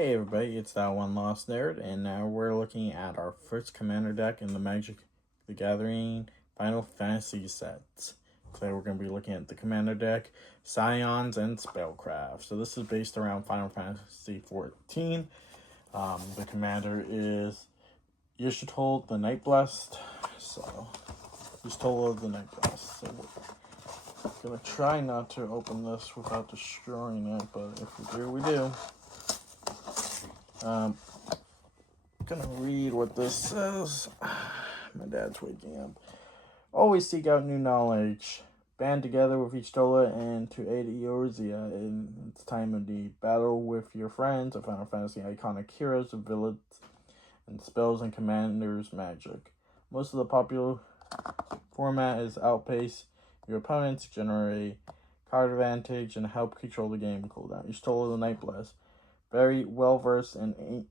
Hey everybody, it's that one lost nerd, and now we're looking at our first commander deck in the Magic the Gathering Final Fantasy sets. Today we're going to be looking at the commander deck, Scions, and Spellcraft. So this is based around Final Fantasy 14. The commander is Yishitol the Night Blessed. So, Yishitol the Night Blessed. So we're going to try not to open this without destroying it, but if we do, we do. Gonna read what this says. My dad's waking up. Always seek out new knowledge. Band together with Yishitol and to aid Eorzea in its time of need. Battle with your friends of Final Fantasy iconic heroes, villains, and spells and commanders magic. Most of the popular format is outpace your opponents, generate card advantage, and help control the game cooldown. Yishitol the Night Blessed. Very well versed in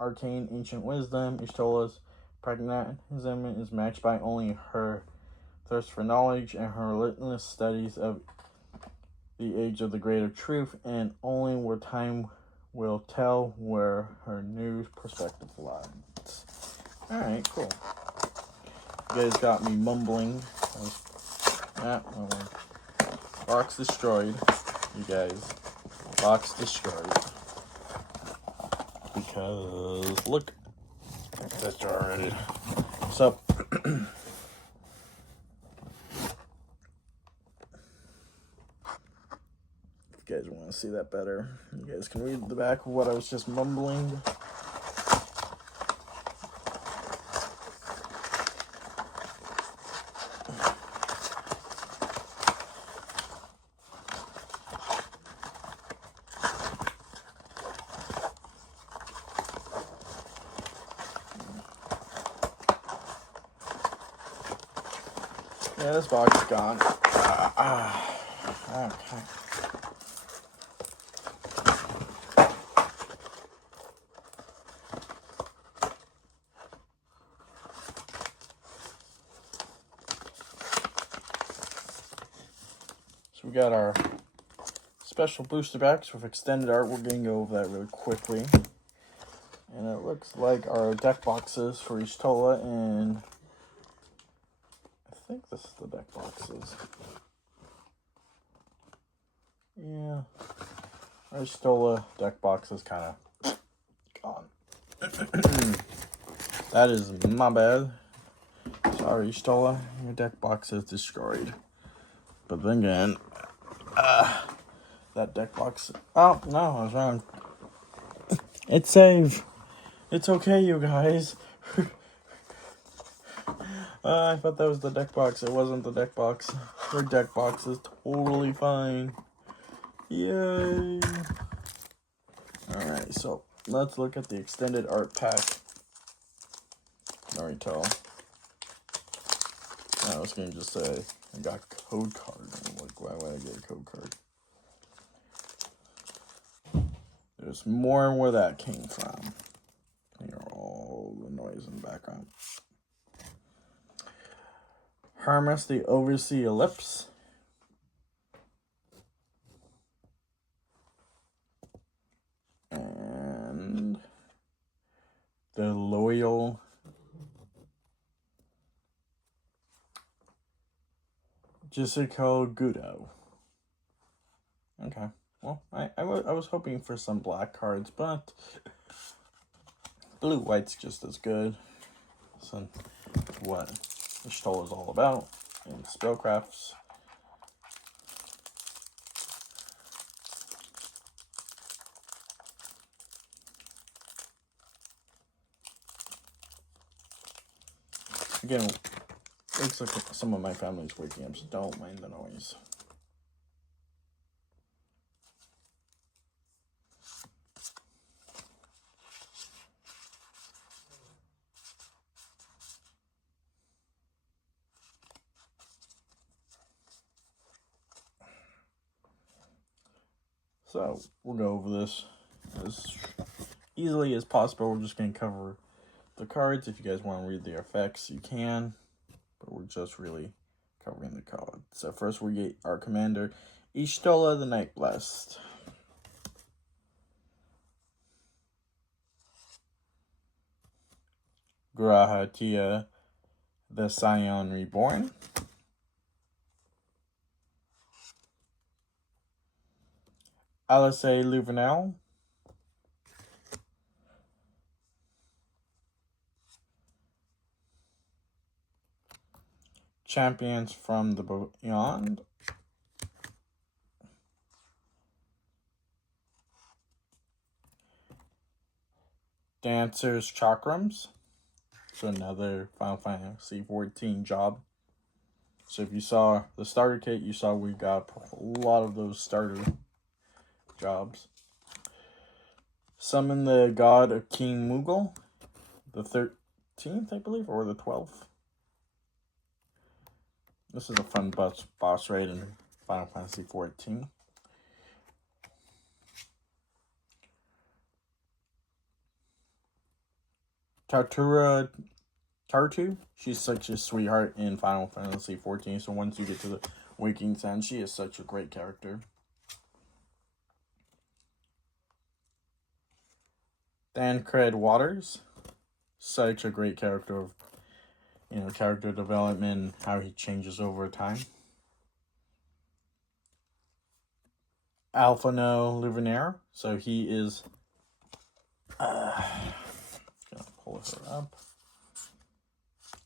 arcane ancient wisdom, Yishitol's pragmatism is matched by only her thirst for knowledge and her relentless studies of the age of the greater truth, and only where time will tell where her new perspective lies. Alright, cool. You guys got me mumbling. Box destroyed. You guys. Box destroyed. Because, look, that's already. So, if you guys want to see that better, you guys can read the back of what I was just mumbling. Yeah, this box is gone. Okay. So we got our special booster packs with extended art. We're going to go over that really quickly. And it looks like our deck boxes for Yishitol, and I think this is the deck boxes. Yeah. Our Yishitol deck box is kind of gone. That is my bad. Sorry, Yishitol, your deck box is destroyed. But then again, that deck box. Oh, no, I was wrong. It's saved. It's okay, you guys. I thought that was the deck box. It wasn't the deck box. Your deck box is totally fine. Yay. Alright, so let's look at the extended art pack. Naruto. I was going to just say, I got code card. I'm like, why would I get a code card? There's more where that came from. Hear all the noise in the background. Hermes the Oversea Ellipse. And the Loyal Jessica Gudo. Okay. Well, I was hoping for some black cards, but blue-white's just as good. So, what Yishitol is all about in Spellcrafts. Again, looks like some of my family's waking up, so don't mind the noise. So, we'll go over this as easily as possible. We're just going to cover the cards. If you guys want to read the effects, you can. But we're just really covering the cards. So first we get our commander, Yishitol the Night Blessed. Grahatia, the Scion Reborn. Alice Louvenel. Champions from the Beyond. Dancer's Chakrams. So another Final Fantasy 14 job. So if you saw the starter kit, you saw we got a lot of those starter jobs. Summon the God of King Moogle. The 13th, I believe, or the 12th. This is a fun boss raid in Final Fantasy 14. Tartu, she's such a sweetheart in Final Fantasy 14, so once you get to the Waking Sun, she is such a great character. Dancred Waters, such a great character of, character development, how he changes over time. Alphano Luvenaire, so he is, gonna pull her up.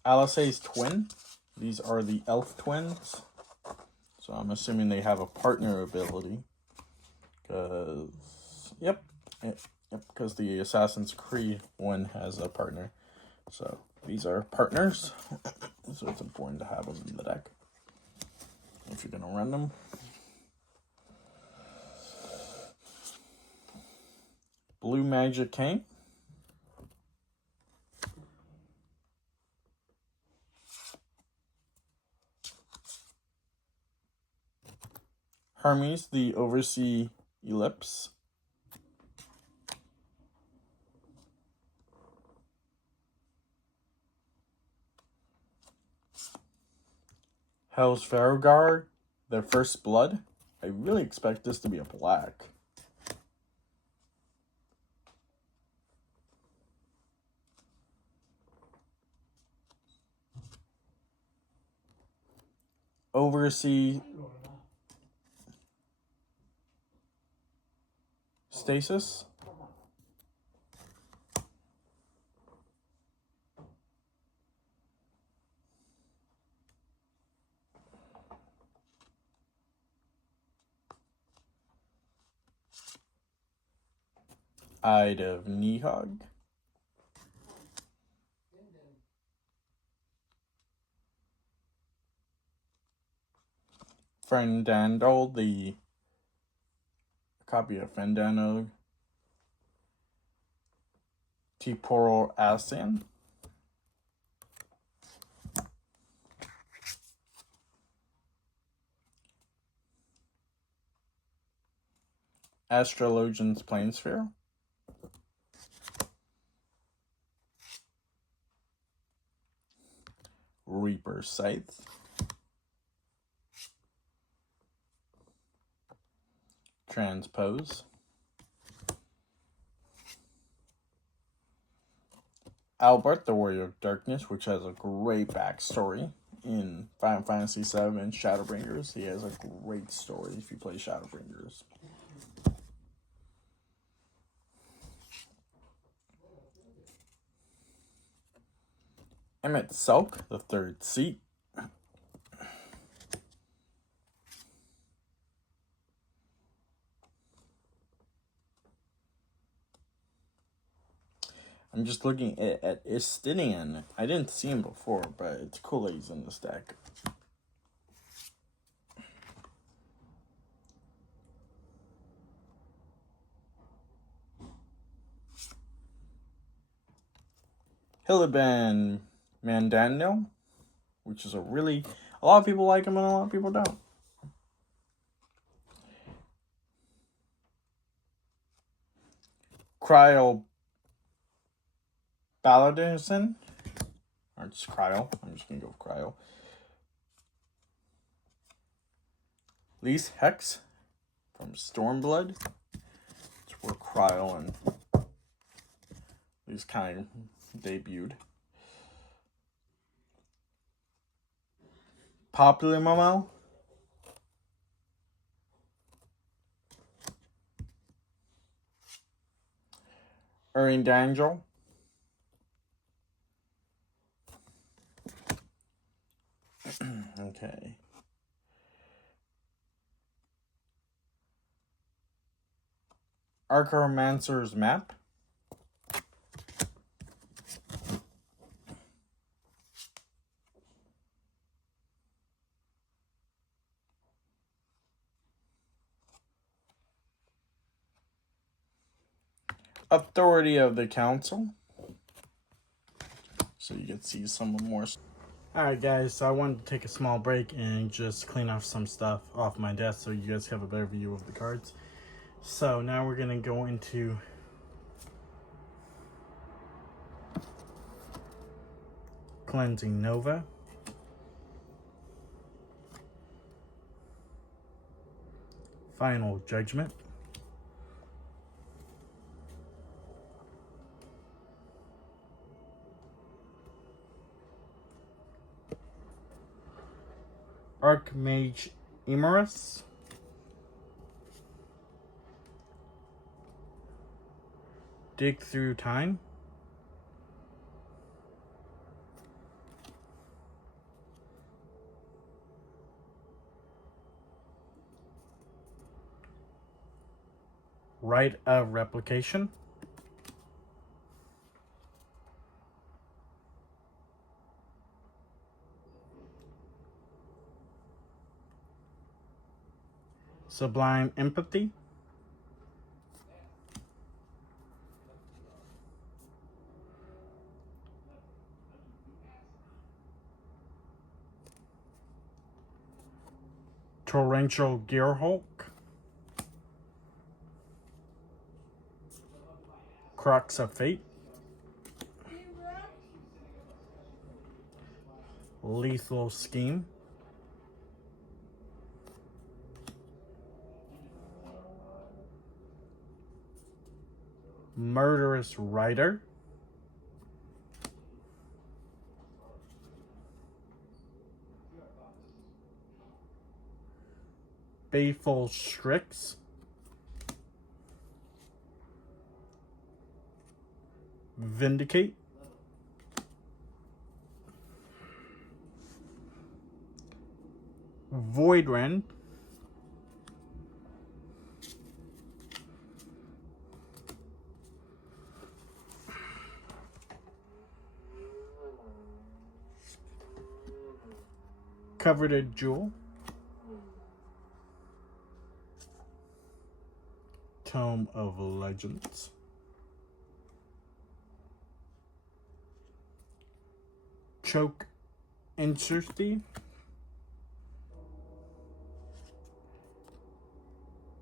Alice's twin. These are the elf twins. So I'm assuming they have a partner ability. Yep, because the Assassin's Creed one has a partner. So these are partners. So it's important to have them in the deck if you're going to run them. Blue Magic King. Hermes, the Oversea Ellipse. Hell's Farrowguard, their First Blood. I really expect this to be a black. Oversea Stasis. Ide of Nihog. Fendandel, the copy of Fendandel. Tiporo Asin. Astrologian's Planessphere. Reaper Scythe. Transpose. Albert, the Warrior of Darkness, which has a great backstory in Final Fantasy VII and Shadowbringers. He has a great story if you play Shadowbringers. Emmett Selk, the Third Seat. I'm just looking at Istinian. I didn't see him before, but it's cool that he's in this deck. Hiliban Mandano, which is a lot of people like him and a lot of people don't. Cryo Balladinson, or just Cryo. I'm just gonna go with Cryo. Lise Hex from Stormblood. It's where Cryo and these kind of debuted. popular MMO. Erin Dangel. Okay. Archomancer's Map. Authority of the Council. So you can see some more. Alright guys, so I wanted to take a small break and just clean off some stuff off my desk so you guys have a better view of the cards. So now we're going to go into Cleansing Nova. Final Judgment. Archmage Emerus. Dig Through Time. Right of Replication. Sublime Empathy. Torrential Gearhulk. Crux of Fate. Lethal Scheme. Murderous Rider. Baleful Strix. Vindicate. Voidrend. Coveted Jewel. Tome of Legends. Choke Insurthy.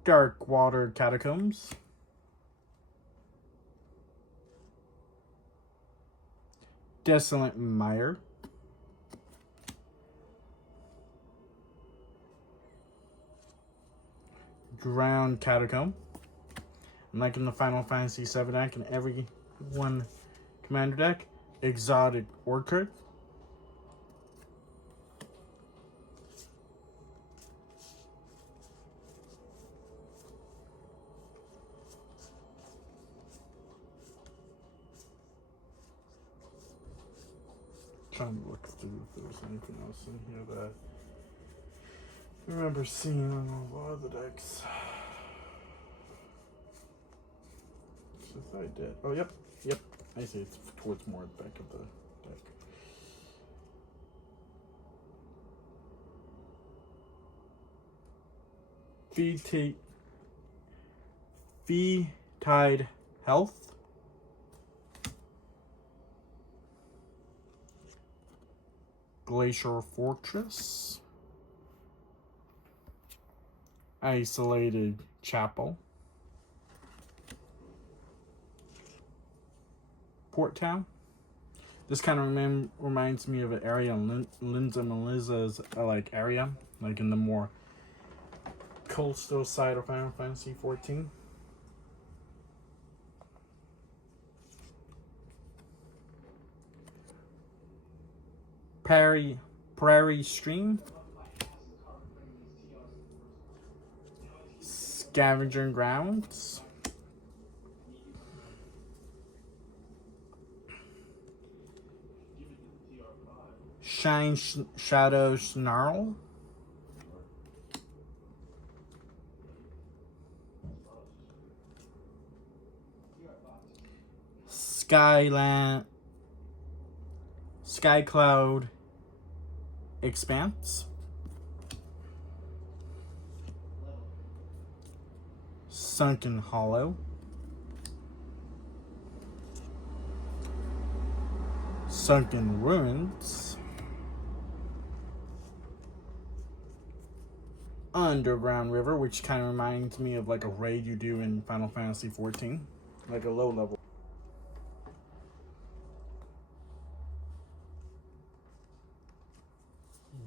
Dark Water Catacombs. Desolate Mire. Drowned Catacomb. And like in the Final Fantasy VII deck and every one Commander deck, Exotic Orchid. Trying to look through if there's anything else in here that I remember seeing on a lot of the decks. If I did. Oh, yep. I see it's towards more the back of the deck. Fee Tide Health. Glacier Fortress. Isolated Chapel. Port Town. This kind of reminds me of an area in Lindsay Melissa's like area, like in the more coastal side of Final Fantasy XIV. Prairie Stream. Scavenger Grounds. Shadow Snarl. Skycloud Expanse. Sunken Hollow. Sunken Ruins. Underground River, which kind of reminds me of like a raid you do in Final Fantasy XIV, like a low level.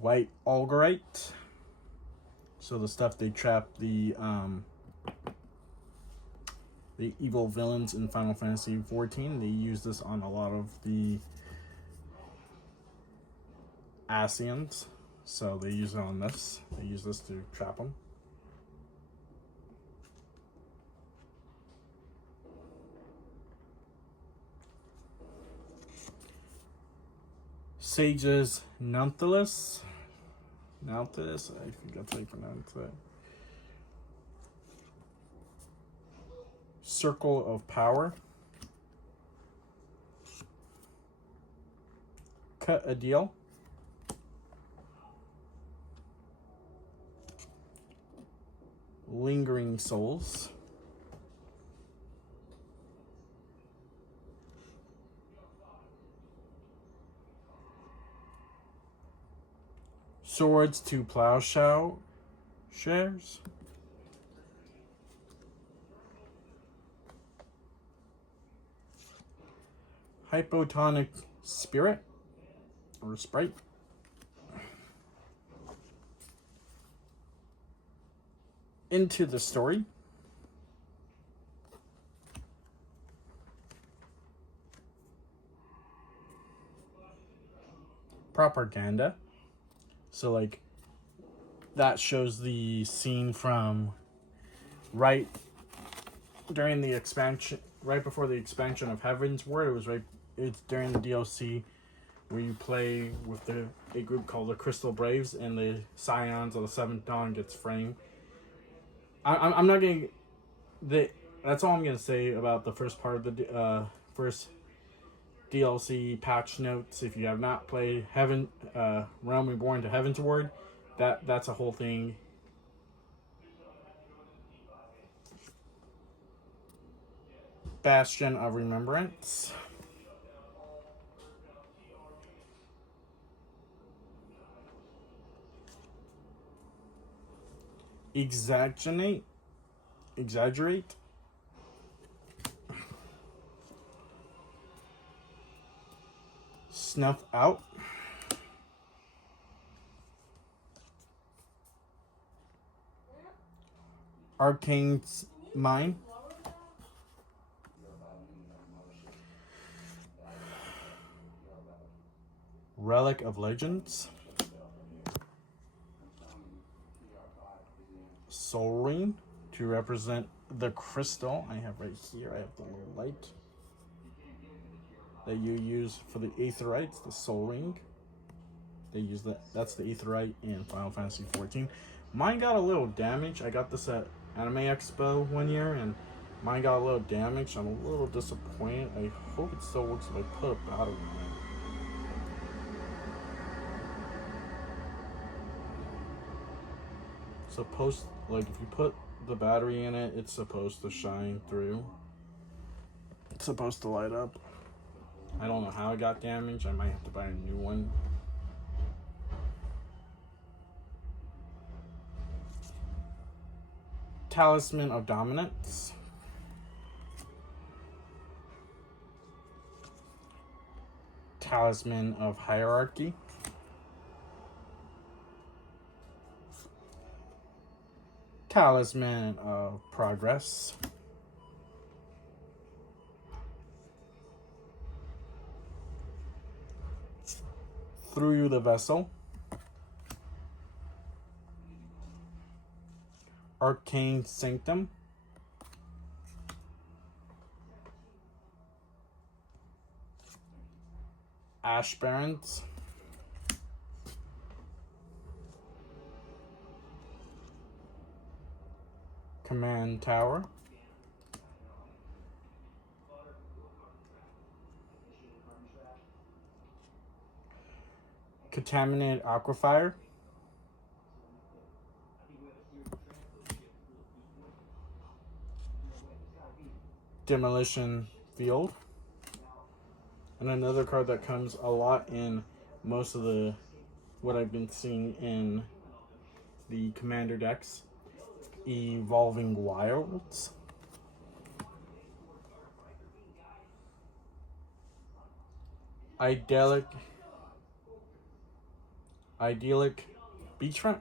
White Algorite. So the stuff they trap the evil villains in Final Fantasy XIV. They use this on a lot of the Scions. So they use it on this. They use this to trap them. Sage's Nautilus. I think that's how you pronounce it. Circle of Power. Cut a Deal. Lingering Souls. Swords to Plowshares. Hypotonic Spirit or Sprite. Into the Story. Propaganda. So like that shows the scene from right during the expansion, right before the expansion of Heaven's Word. It's during the DLC where you play with a group called the Crystal Braves, and the Scions of the Seventh Dawn gets framed. I'm not getting that's all I'm gonna say about the first part of the first DLC patch notes. If you have not played Realm Reborn to Heaven's Word, that's a whole thing. Bastion of Remembrance. Exaggerate. Snuff Out. Arcane's Mine. Relic of Legends. Soul Ring to represent the crystal I have right here. I have the little light that you use for the Aetherites, the Soul Ring. They use that. That's the Aetherite in Final Fantasy XIV. Mine got a little damage. I got this at Anime Expo one year, and mine got a little damage. I'm a little disappointed. I hope it still works if I put a battery on it. Like if you put the battery in it, it's supposed to shine through. It's supposed to light up. I don't know how it got damaged. I might have to buy a new one. Talisman of Dominance. Talisman of Hierarchy. Talisman of Progress. Through the Vessel. Arcane Sanctum, Ash Barons, Command Tower, Contaminated Aquifer, Demolition Field, and another card that comes a lot in most of the what I've been seeing in the Commander decks, Evolving Wilds, Idyllic Beachfront,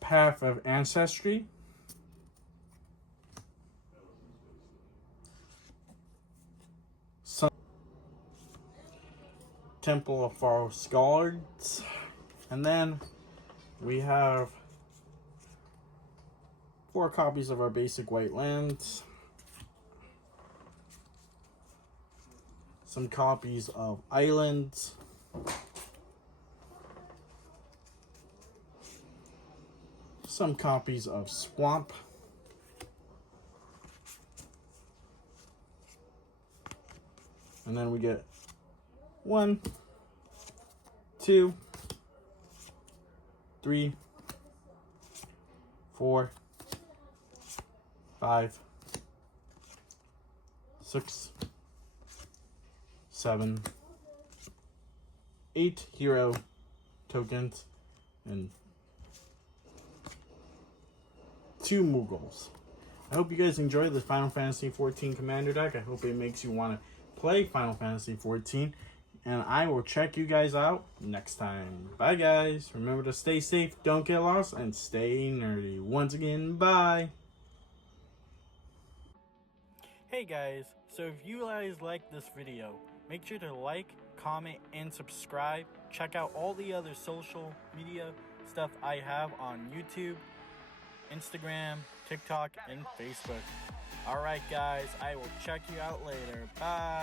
Path of Ancestry, Temple of Forest Guards, and then we have 4 copies of our basic white lands, some copies of islands, some copies of swamp, and then we get 1, 2, 3, 4, 5, 6, 7, 8 hero tokens, and 2 Mughals. I hope you guys enjoy the Final Fantasy XIV Commander deck. I hope it makes you want to play Final Fantasy XIV. And I will check you guys out next time. Bye, guys. Remember to stay safe, don't get lost, and stay nerdy. Once again, bye. Hey, guys. So if you guys like this video, make sure to like, comment, and subscribe. Check out all the other social media stuff I have on YouTube, Instagram, TikTok, and Facebook. Alright, guys. I will check you out later. Bye.